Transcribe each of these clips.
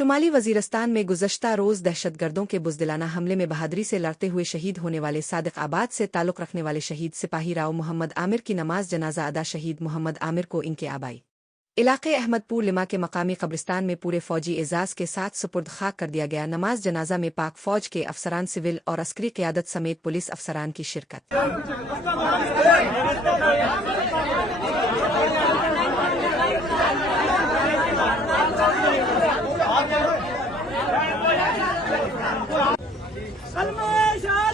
शुमाली वजीरस्तान में गुज़श्ता रोज़ दहशतगर्दों के बुज़दिलाना हमले में बहादुरी से लड़ते हुए शहीद होने वाले सादिक आबाद से ताल्लुक़ रखने वाले शहीद सिपाही राव मोहम्मद आमिर की नमाज जनाजा अदा। शहीद मोहम्मद आमिर को इनके आबाई इलाके अहमदपुर लिमा के मकामी कब्रिस्तान में पूरे फौजी एजाज़ के साथ सुपुर्द खाक कर दिया गया। नमाज जनाजा में पाक फ़ौज के अफसरान, सिविल और अस्करी क़यादत समेत पुलिस अफसरान की शिरकत।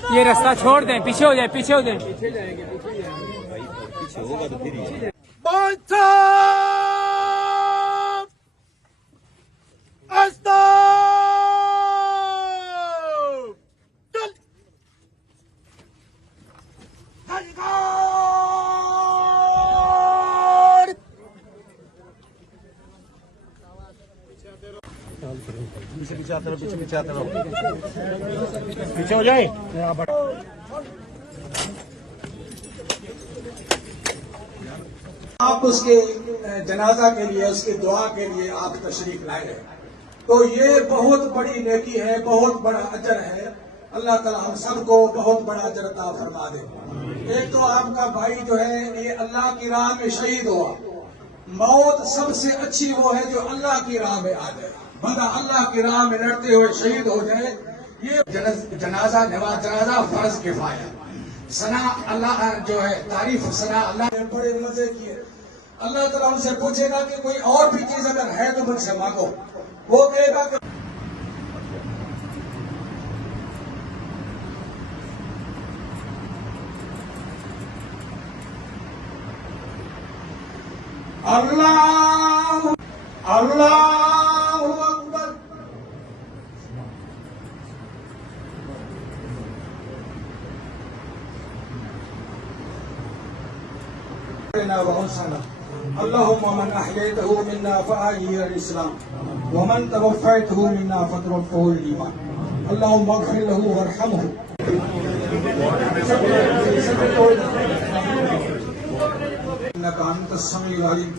ये रास्ता छोड़ दें, पीछे हो जाए, पीछे हो जाए। पीछे होगा तो फिर पीछे आते रहो, पीछे आते रहो, पीछे हो जाए। आप उसके जनाजा के लिए, उसकी दुआ के लिए आप तशरीफ लाए हैं, तो ये बहुत बड़ी नेकी है, बहुत बड़ा अजर है। अल्लाह ताला हम सबको बहुत बड़ा अजर अता फरमा दे। एक तो आपका भाई जो है ये अल्लाह की राह में शहीद हुआ। मौत सबसे अच्छी वो है जो अल्लाह की राह में आ जाए, बंदा अल्लाह की राह में लड़ते हुए शहीद हो जाए। ये जनाजा फर्ज किफाया। सना अल्लाह जो है, तारीफ सना अल्लाह ने बड़े मजे किए। अल्लाह ताला उनसे पूछेगा कि कोई और भी चीज अगर है तो मुझसे मांगो। वो कहेगा कि अल्लाह अल्लाहु अकबर। अल्लाहुम्मा मन अहयैतहु मिन्ना फअहयिही अल-इस्लाम व मन तवफ़्फ़यतहु मिन्ना फ़तवफ़्फ़हु अल-ईमान। अल्लाहुम्मा अग़फ़िर लहु वरहमहु। इन्नका अंतस समीउल अलीम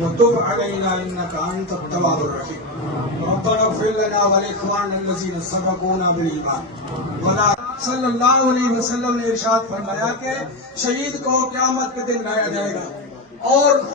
व तुब अलैना इन्नका अंतत तव्वाबुर रहीम। रब्बना इग़फ़िर लना व लिइख़वानिना अल्लज़ीना सबक़ूना बिल ईमान। सल्लल्लाहु अलैहि वसल्लम ने इरशाद फरमाया कि शहीद को क़यामत के दिन लाया जाएगा और